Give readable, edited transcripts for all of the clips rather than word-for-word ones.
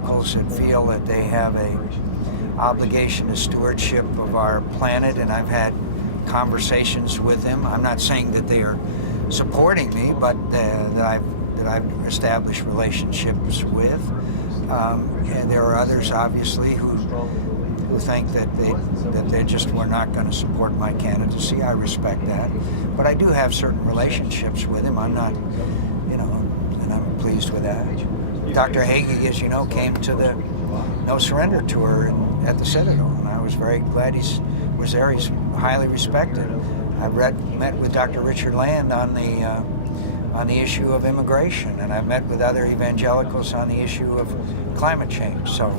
evangelicals that feel that they have a obligation to stewardship of our planet, and I've had conversations with them. I'm not saying that they are supporting me, but that I've established relationships with. And there are others, obviously, who think that they just were not going to support my candidacy. I respect that, but I do have certain relationships with him. I'm not, and I'm pleased with that. Dr. Hagee, as you know, came to the No Surrender tour at the Citadel, and I was very glad he was there. He's highly respected. I've met with Dr. Richard Land on the issue of immigration, and I've met with other evangelicals on the issue of climate change. So,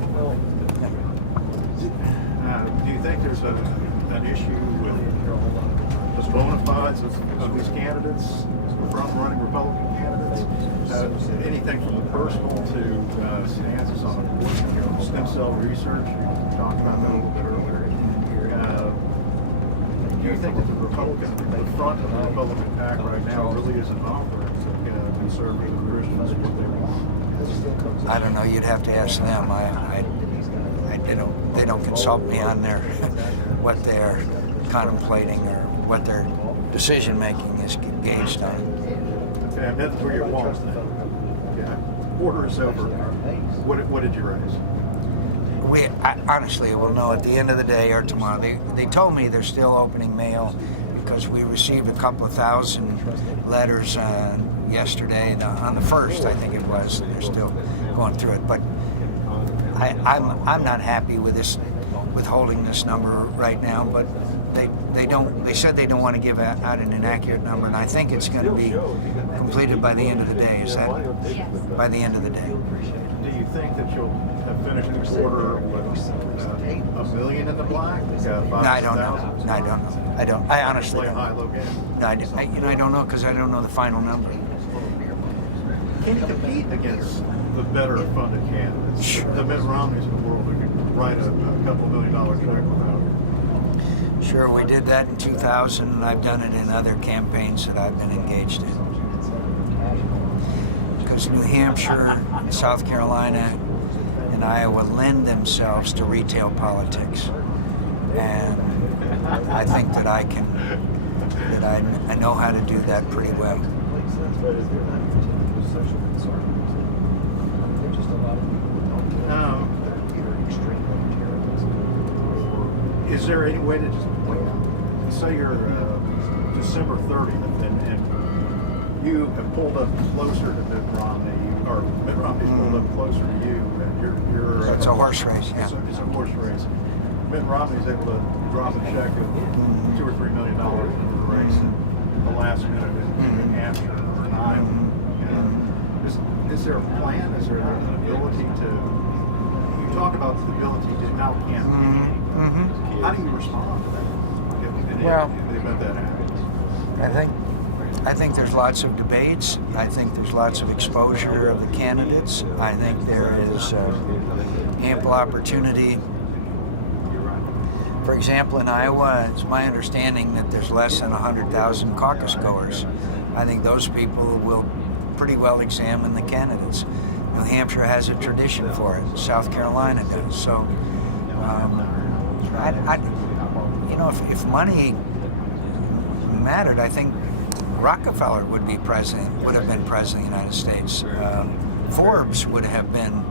do you think there's an issue with the bona fides of these candidates, front-running Republican candidates? Anything from the personal to stances on stem cell research? We talked about that a little bit earlier. Do you think that the front of the Republican pack right now really isn't offering conservative Christians what they want? I don't know. You'd have to ask them. They don't consult me on what they're contemplating or what their decision making is gauged on. Okay, I'm heading through your walls then. Okay. Quarter is over. What did you raise? Honestly, we'll know at the end of the day or tomorrow. They told me they're still opening mail because we received a couple of thousand letters yesterday, on the 1st, I think it was. They're still going through it, but I'm not happy with holding this number right now. But they said they don't want to give out an inaccurate number, and I think it's going to be completed by the end of the day. Is that by the end of the day? Do you think that you'll have finished the quarter with $1 million in the black? No, I don't know. I honestly don't. High, low game? No, I don't know because I don't know the final number. Can you compete against the better funded candidates? Sure. The Mitt Romneys of the world who could write a couple $1 million check without. Sure, we did that in 2000, and I've done it in other campaigns that I've been engaged in. Because New Hampshire, South Carolina, and Iowa lend themselves to retail politics. And I think that I know how to do that pretty well. Is there any way to just say you're December 30th and you have pulled up closer to Mitt Romney, or Mitt Romney's pulled up closer to you, and you're So it's a horse race, yeah. It's a horse race. Mitt Romney's able to drop a check of $2 or $3 million into the race at the last minute in New Hampshire or in Iowa. Is there a plan? Is there an ability to? You talk about the ability to out campaign. How do you respond to that? In the event that happens? I think there's lots of debates. I think there's lots of exposure of the candidates. I think there is ample opportunity. For example, in Iowa, it's my understanding that there's less than 100,000 caucus goers. I think those people will pretty well examine the candidates. New Hampshire has a tradition for it. South Carolina does. So, if money mattered, I think Rockefeller would have been president of the United States. Forbes would have been